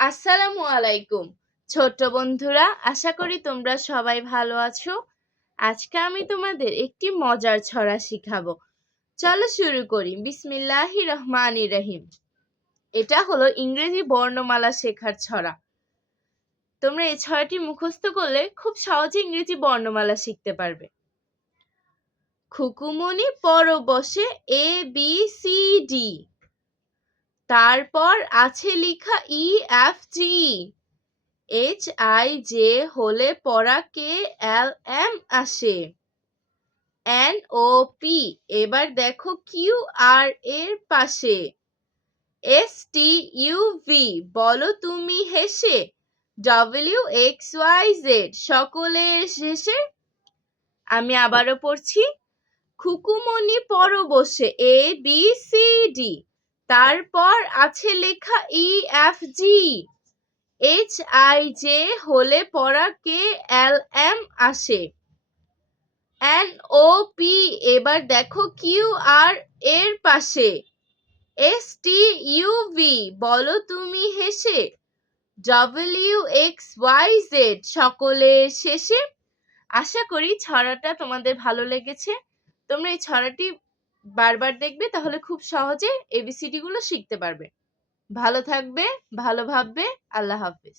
আসসালামু আলাইকুম ছোট্ট বন্ধুরা, আশা করি তোমরা সবাই ভালো আছো। আজকে আমি তোমাদের একটি মজার ছড়া শিখাবো। চলো শুরু করি। বিসমিল্লাহির রহমানির রহিম। এটা হলো ইংরেজি বর্ণমালা শেখার ছড়া। তোমরা এই ছড়াটি মুখস্থ করলে খুব সহজে ইংরেজি বর্ণমালা শিখতে পারবে। Khukumoni পরবশে A B C D, তারপর আছে লেখা E F G, H I J হলে পড়া কে এল এম আসে, এন ও পি এবার দেখো কিউ আর এর পাশে, এস টি ইউ ভি বলো তুমি হেসে, ডব্লিউ এক্স ওয়াই জেড সকলের শেষে। আমি আবারও পড়ছি। Khukumoni পরবশে A B C D, তারপর আছে লেখা E F G, H I J হলে পড়া কে এল এম আসে, এন ও পি এবার দেখো কিউ আর এর পাশে, এস টি ইউ ভি বলো তুমি হেসে, ডব্লিউ এক্স ওয়াই জেড সকলের শেষে। আশা করি ছড়াটা তোমাদের ভালো লেগেছে। তোমরা এই ছড়াটি বারবার দেখবে, তাহলে খুব সহজে এবিসিডি গুলো শিখতে পারবে। ভালো থাকবে, ভালো ভাববে। আল্লাহ হাফিজ।